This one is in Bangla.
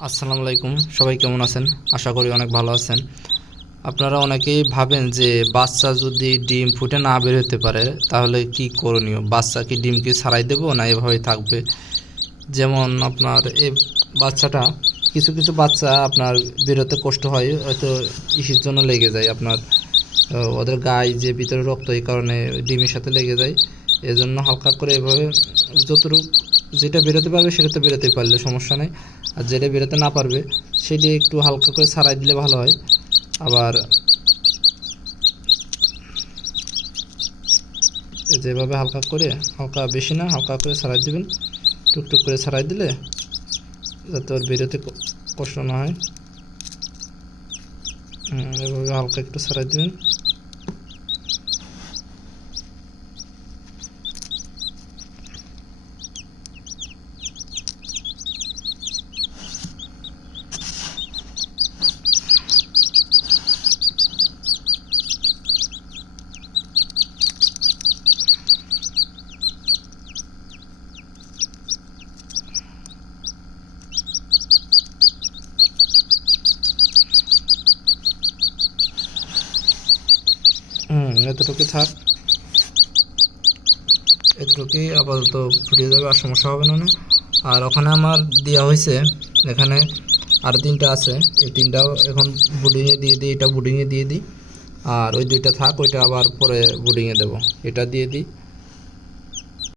আসসালামু আলাইকুম। সবাই কেমন আছেন? আশা করি অনেক ভালো আছেন। আপনারা অনেকেই ভাবেন যে বাচ্চা যদি ডিম ফুটে না বের হতে পারে, তাহলে কি করণীয়? বাচ্চা কি ডিম কি ছাড়াই দেবো না এভাবেই থাকবে? যেমন আপনার এই বাচ্চাটা, কিছু কিছু বাচ্চা আপনার বেরোতে কষ্ট হয়, হয়তো ইসির জন্য লেগে যায়। আপনার ওদের গায়ে যে ভিতরে রক্ত এই কারণে ডিমের সাথে লেগে যায়। এজন্য হালকা করে এভাবে যতটুকু যেটা বেরোতে পারবে সেটা তো বেরোতে পারলে, সমস্যা নেই। আর যেটা বেরোতে না পারবে, সেটি একটু হালকা করে ছাড়াই দিলে ভালো হয়। আবার যেভাবে হালকা করে, হালকা বেশি না, হালকা করে ছাড়াই দিবেন। টুকটুক করে ছাড়াই দিলে যাতে ওর বেরোতে কষ্ট না হয়। এভাবে হালকা একটু ছাড়াই দিবেন। হুম, এতটুকু থাক। এতটুকুই আপাতত ফুটিয়ে যাবে, আর সমস্যা হবে না আর ওখানে আমার দেওয়া হয়েছে, এখানে আর তিনটা আছে। এই তিনটাও এখন বুডিংয়ে দিয়ে দিই, এটা বুডিংয়ে দিয়ে দিই। আর ওই দুইটা থাক, ওইটা আবার পরে বুডিংয়ে দেবো। এটা দিয়ে দিই।